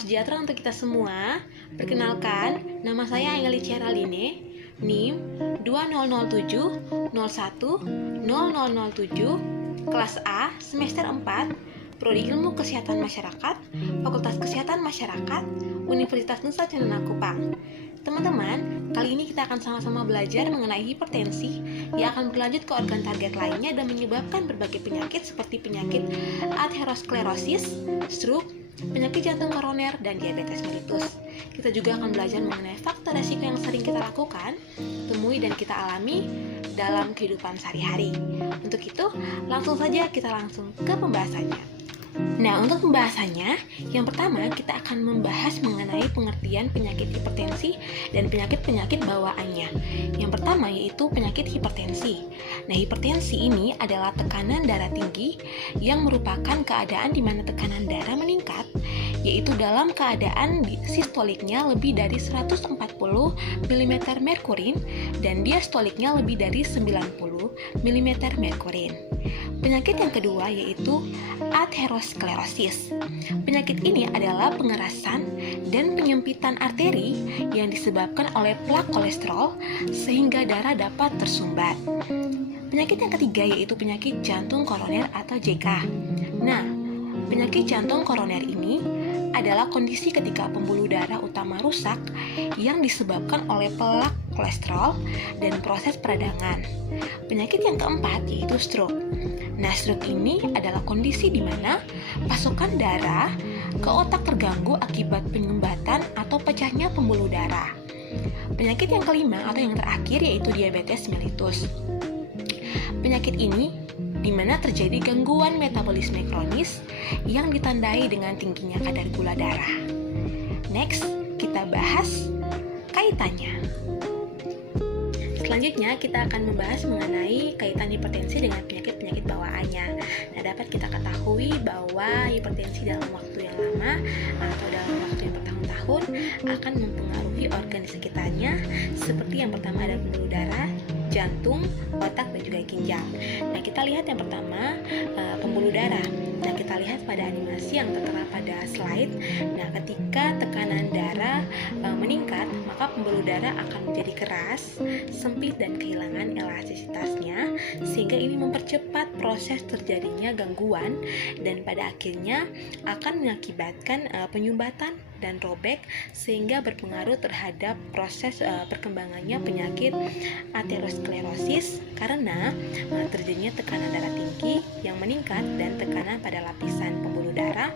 sejahtera untuk kita semua. Perkenalkan, nama saya Angeli Ciaraline, NIM 2007 01 0007, kelas A, semester 4, Prodi Ilmu Kesehatan Masyarakat, Fakultas Kesehatan Masyarakat, Universitas Nusa Cendana Kupang. Teman-teman, kali ini kita akan sama-sama belajar mengenai hipertensi yang akan berlanjut ke organ target lainnya dan menyebabkan berbagai penyakit seperti penyakit aterosklerosis, stroke, penyakit jantung koroner, dan diabetes mellitus. Kita juga akan belajar mengenai faktor resiko yang sering kita lakukan, temui, dan kita alami dalam kehidupan sehari-hari. Untuk itu, langsung saja kita langsung ke pembahasannya. Nah, untuk pembahasannya, yang pertama kita akan membahas mengenai pengertian penyakit hipertensi dan penyakit-penyakit bawaannya. Yang pertama yaitu penyakit hipertensi. Nah, hipertensi ini adalah tekanan darah tinggi yang merupakan keadaan di mana tekanan darah meningkat, yaitu dalam keadaan sistoliknya lebih dari 140 mm merkurin dan diastoliknya lebih dari 90 mm merkurin. Penyakit yang kedua yaitu aterosklerosis. Penyakit ini adalah pengerasan dan penyempitan arteri yang disebabkan oleh plak kolesterol sehingga darah dapat tersumbat. Penyakit yang ketiga yaitu penyakit jantung koroner atau JK. Nah, penyakit jantung koroner ini adalah kondisi ketika pembuluh darah utama rusak yang disebabkan oleh plak kolesterol dan proses peradangan. Penyakit yang keempat yaitu stroke. Nah, stroke ini adalah kondisi di mana pasokan darah ke otak terganggu akibat penyumbatan atau pecahnya pembuluh darah. Penyakit yang kelima atau yang terakhir yaitu diabetes mellitus. Penyakit ini di mana terjadi gangguan metabolisme kronis yang ditandai dengan tingginya kadar gula darah. Next, kita bahas kaitannya. Selanjutnya, kita akan membahas mengenai kaitan hipertensi dengan penyakit-penyakit bawaannya. Nah, dapat kita ketahui bahwa hipertensi dalam waktu yang lama atau dalam waktu yang bertahun-tahun akan mempengaruhi organ di sekitarnya, seperti yang pertama ada pembuluh darah, jantung, otak, dan juga ginjal. Nah, kita lihat yang pertama, pembuluh darah. Nah, kita lihat pada animasi yang tertera pada slide. Nah, ketika tekanan darah meningkat, maka pembuluh darah akan menjadi keras, sempit, dan kehilangan elastisitasnya, sehingga ini mempercepat proses terjadinya gangguan dan pada akhirnya akan mengakibatkan penyumbatan dan robek, sehingga berpengaruh terhadap proses perkembangannya penyakit aterosklerosis karena terjadinya tekanan darah tinggi yang meningkat dan tekanan pada lapisan pembuluh darah,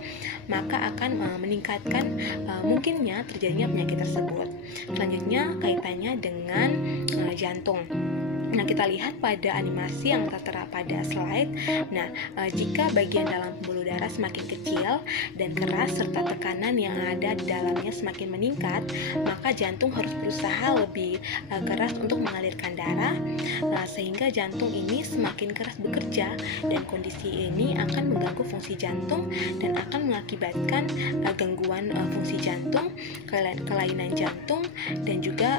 maka akan meningkatkan mungkinnya terjadinya penyakit tersebut. Selanjutnya kaitannya dengan jantung. Nah, kita lihat pada animasi yang tertera pada slide. Nah, jika bagian dalam pembuluh darah semakin kecil dan keras serta tekanan yang ada di dalamnya semakin meningkat, maka jantung harus berusaha lebih keras untuk mengalirkan darah, sehingga jantung ini semakin keras bekerja dan kondisi ini akan mengganggu fungsi jantung dan akan mengakibatkan gangguan fungsi jantung, kelainan jantung, dan juga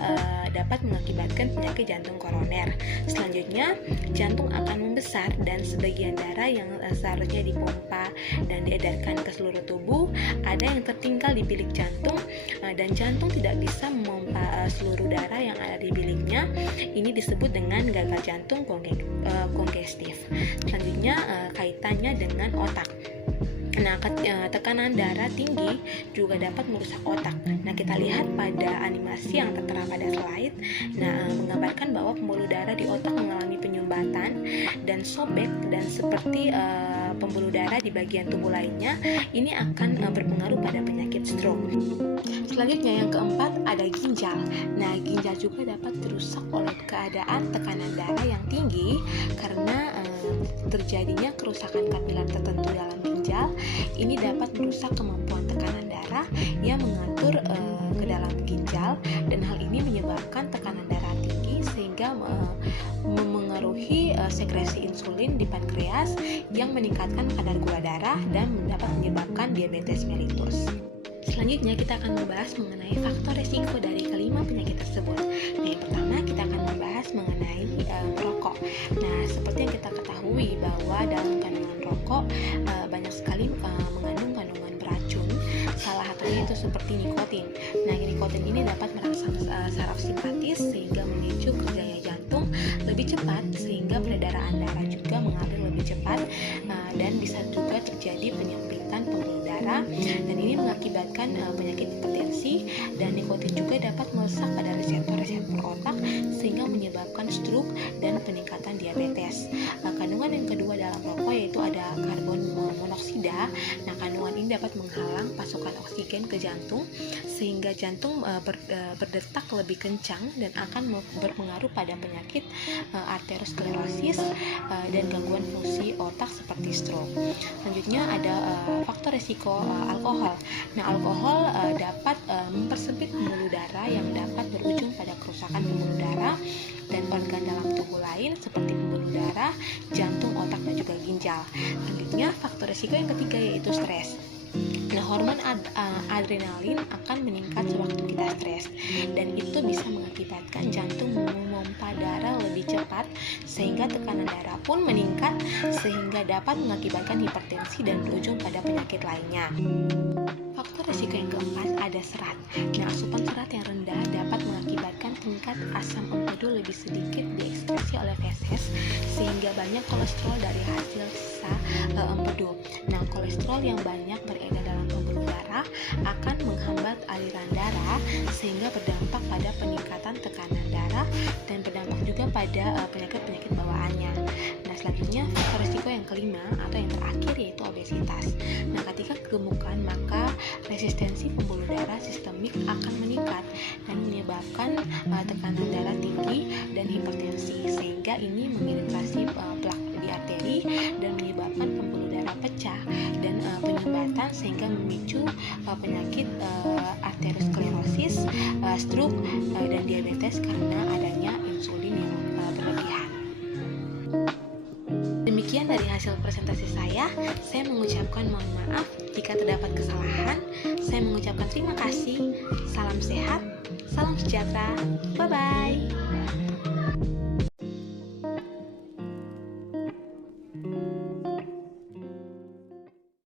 dapat mengakibatkan penyakit jantung koroner. Selanjutnya, jantung akan membesar dan sebagian darah yang seharusnya dipompa dan diedarkan ke seluruh tubuh ada yang tertinggal di bilik jantung dan jantung tidak bisa memompa seluruh darah yang ada di biliknya. Ini disebut dengan gagal jantung kongestif. Selanjutnya, kaitannya dengan otak. Nah, tekanan darah tinggi juga dapat merusak otak. Nah, kita lihat pada animasi yang tertera pada slide. Nah, menggambarkan bahwa pembuluh darah di otak mengalami penyumbatan dan sobek, dan seperti pembuluh darah di bagian tubuh lainnya, ini akan berpengaruh pada penyakit stroke. Selanjutnya yang keempat ada ginjal. Nah, ginjal juga dapat dirusak oleh keadaan tekanan darah yang tinggi karena terjadinya kerusakan kapiler tertentu dalam ginjal. Ini dapat merusak kemampuan tekanan darah yang mengatur ke dalam ginjal, dan hal ini menyebabkan tekanan darah tinggi sehingga memengaruhi sekresi insulin di pankreas yang meningkatkan kadar gula darah dan dapat menyebabkan diabetes mellitus. Selanjutnya kita akan membahas mengenai faktor resiko dari kelima penyakit tersebut. Nah, yang pertama kita akan membahas mengenai merokok. Nah, seperti yang kita ketahui bahwa dalam kandungan rokok banyak sekali mengandung kandungan beracun. Salah satunya itu seperti nikotin. Nah, nikotin ini dapat merangsang saraf simpatis sehingga memicu kerjanya jantung lebih cepat, sehingga peredaran darah juga mengalir lebih cepat, dan bisa juga terjadi penyempitan pembuluh darah, dan ini mengakibatkan penyakit hipertensi. Dan nikotin juga dapat melesak pada reseptor-reseptor otak sehingga menyebabkan stroke dan peningkatan diabetes. Kandungan yang kedua dalam rokok yaitu ada karbon monoksida. Nah, kandungan ini dapat menghalang pasokan oksigen ke jantung sehingga jantung berdetak lebih kencang dan akan berpengaruh pada penyakit arteriosklerosis dan gangguan fungsi otak seperti stroke. Selanjutnya ada faktor risiko alkohol. Nah, alkohol dapat mempersempit pembuluh darah yang dapat berujung pada kerusakan pembuluh darah dan organ dalam tubuh lain seperti pembuluh darah, jantung, otak, dan juga ginjal. Selanjutnya, faktor risiko yang ketiga yaitu stres. Nah, hormon adrenalin akan meningkat sewaktu kita stres, dan itu bisa mengakibatkan jantung memompa darah lebih cepat sehingga tekanan darah pun meningkat sehingga dapat mengakibatkan hipertensi dan berujung pada penyakit lainnya. Faktor risiko yang keempat ada serat. Nah, asupan serat yang rendah dapat mengakibatkan tingkat asam empedu lebih sedikit diekskresi oleh feses sehingga banyak kolesterol dari hasil sisa empedu. Nah, kolesterol yang banyak beredar dalam pembuluh darah akan menghambat aliran darah sehingga berdampak pada peningkatan tekanan darah dan berdampak juga pada penyakit-penyakit bawaannya. Nah, selanjutnya faktor risiko yang kelima atau yang terakhir yaitu obesitas. Nah, ketika kegemukan maka resistensi pembuluh darah sistemik akan meningkat dan menyebabkan tekanan darah tinggi dan hipertensi sehingga ini mengiritasi plak di arteri dan menyebabkan pembuluh darah pecah dan penyumbatan sehingga memicu penyakit arteriosklerosis, stroke, dan diabetes karena adanya insulin yang berlebihan. Demikian dari hasil presentasi saya mengucapkan mohon maaf jika terdapat kesalahan. Saya mengucapkan terima kasih. Salam sehat, salam sejahtera. Bye-bye.